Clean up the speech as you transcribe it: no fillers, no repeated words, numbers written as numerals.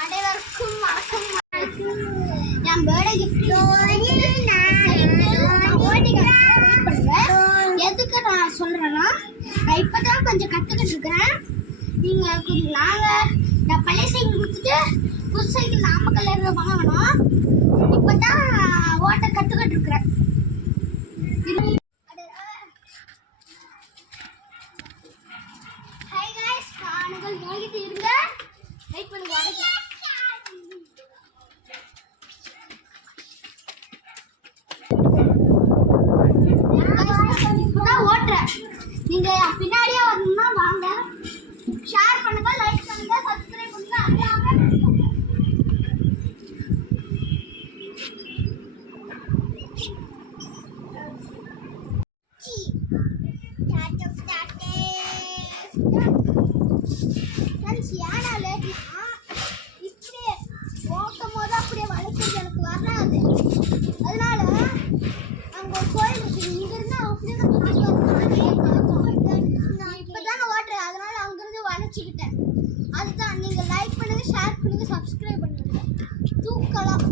அனைவருக்கும் வணக்கம். என் birthday gift எதுக்கு நான் சொல்றேன்னா, நான் இப்பதான் கொஞ்சம் கத்துக்கிட்டு இருக்கிறேன். நீங்க நான் பழைய சைக்கிள் கொடுத்துட்டு புது சைக்கிள் நாமக்கல்ல வாங்கணும். இப்பதான் ஓட்ட கத்துக்கிட்டு இருக்கிறேன். ஹாய் गाइस, நான் வாங்கிட்டு இருங்க. வெயிட் பண்ணி வாங்க. நீங்க பின்னாடியே வரணும்னா வாங்க. ஷேர் பண்ணுங்க, லைக் பண்ணுங்க, சப்ஸ்கிரைப் பண்ணுங்க. இப்படியே ஓட்டும் போது அப்படியே வளைக்கிறது எனக்கு வராது. அதனால அங்க ஒரு கோயில் இருக்கு, இங்க இருந்து அப்படியே இப்பதானே ஓட்டுறேன். அதனால அங்கிருந்து வளைச்சிக்கிட்டேன். அதுதான். நீங்க லைக் பண்ணுங்க, ஷேர் பண்ணுங்க, சப்ஸ்கிரைப் பண்ணுங்க. தூக்கலாம்.